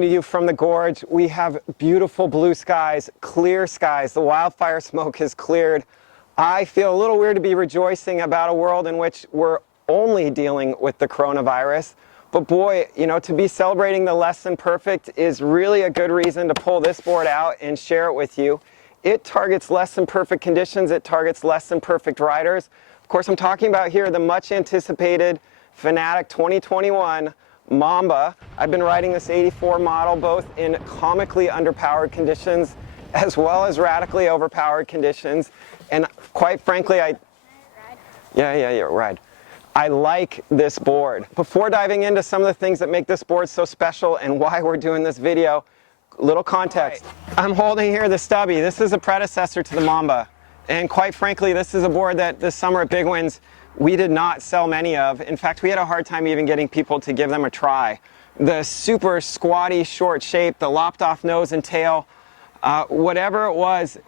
coming to you from the gorge. We have beautiful blue skies, clear skies. The wildfire smoke has cleared. I feel a little weird to be rejoicing about a world in which we're only dealing with the coronavirus. But boy, you know, to be celebrating the less than perfect is really a good reason to pull this board out and share it with you. It targets less than perfect conditions. It targets less than perfect riders. Of course, I'm talking about here the much anticipated Fanatic 2021 Mamba. I've been riding this 84 model both in comically underpowered conditions as well as radically overpowered conditions. And quite frankly, ride. I like this board. Before diving into some of the things that make this board so special and why we're doing this video, little context. I'm holding here the Stubby. This is a predecessor to the Mamba. And quite frankly, this is a board that this summer at Big Winds, we did not sell many of. In fact, we had a hard time even getting people to give them a try. The super squatty short shape, the lopped off nose and tail, whatever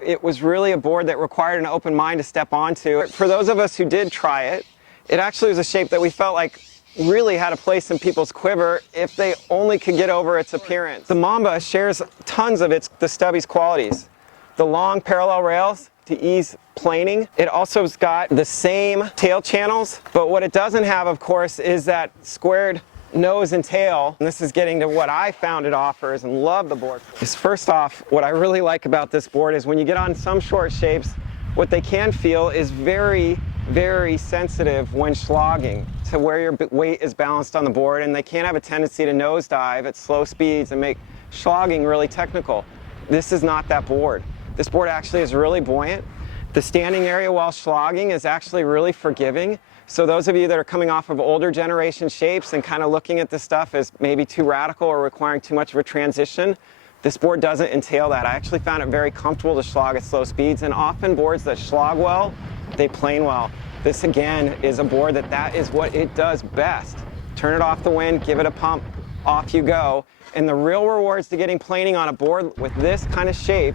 it was really a board that required an open mind to step onto. For those of us who did try it, it actually was a shape that we felt like really had a place in people's quiver if they only could get over its appearance. The Mamba shares tons of the Stubby's qualities. The long parallel rails to ease planing. It also has got the same tail channels, but what it doesn't have, of course, is that squared nose and tail. And this is getting to what I found it offers and love the board for. First off, what I really like about this board is when you get on some short shapes, what they can feel is very, very sensitive when slogging to where your weight is balanced on the board, and they can have a tendency to nosedive at slow speeds and make slogging really technical. This is not that board. This board actually is really buoyant. The standing area while slogging is actually really forgiving. So those of you that are coming off of older generation shapes and kind of looking at this stuff as maybe too radical or requiring too much of a transition, this board doesn't entail that. I actually found it very comfortable to slog at slow speeds, and often boards that slog well, they plane well. This again is a board that is what it does best. Turn it off the wind, give it a pump, off you go. And the real rewards to getting planing on a board with this kind of shape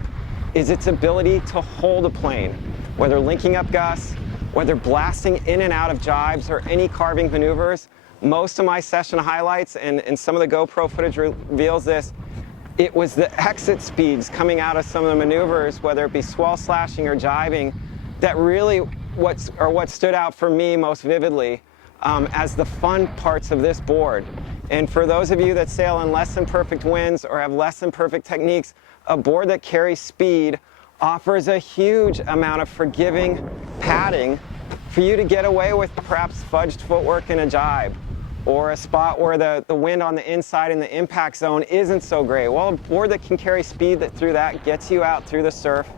is its ability to hold a plane, whether linking up gusts, whether blasting in and out of jibes or any carving maneuvers. Most of my session highlights and some of the GoPro footage reveals this. It was the exit speeds coming out of some of the maneuvers, whether it be swell slashing or jibing, that really what stood out for me most vividly as the fun parts of this board. And for those of you that sail in less than perfect winds or have less than perfect techniques, a board that carries speed offers a huge amount of forgiving padding for you to get away with perhaps fudged footwork in a jibe, or a spot where the wind on the inside in the impact zone isn't so great. Well, a board that can carry speed through that gets you out through the surf.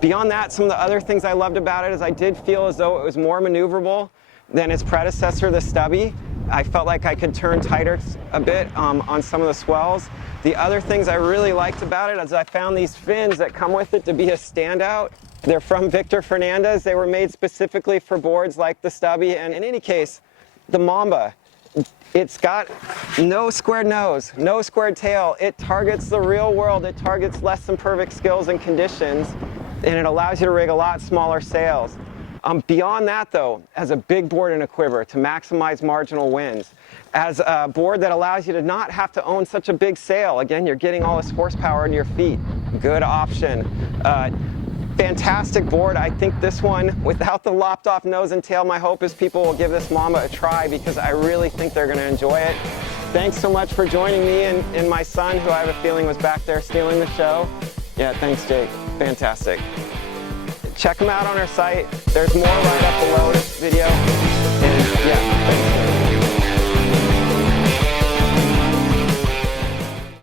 Beyond that, some of the other things I loved about it is I did feel as though it was more maneuverable than its predecessor, the Stubby. I felt like I could turn tighter a bit on some of the swells. The other things I really liked about it is I found these fins that come with it to be a standout. They're from FERNANDEZ. They were made specifically for boards like the Stubby. And in any case, the Mamba, it's got no squared nose, no squared tail. It targets the real world. It targets less than perfect skills and conditions, and it allows you to rig a lot smaller sails. Beyond that, though, as a big board in a quiver to maximize marginal winds, as a board that allows you to not have to own such a big sail. Again, you're getting all this horsepower in your feet. Good option. Fantastic board. I think this one, without the lopped off nose and tail, my hope is people will give this Mamba a try because I really think they're going to enjoy it. Thanks so much for joining me and my son, who I have a feeling was back there stealing the show. Yeah, thanks, Jake. Fantastic. Check them out on our site. There's more right up below this video. And yeah, thanks.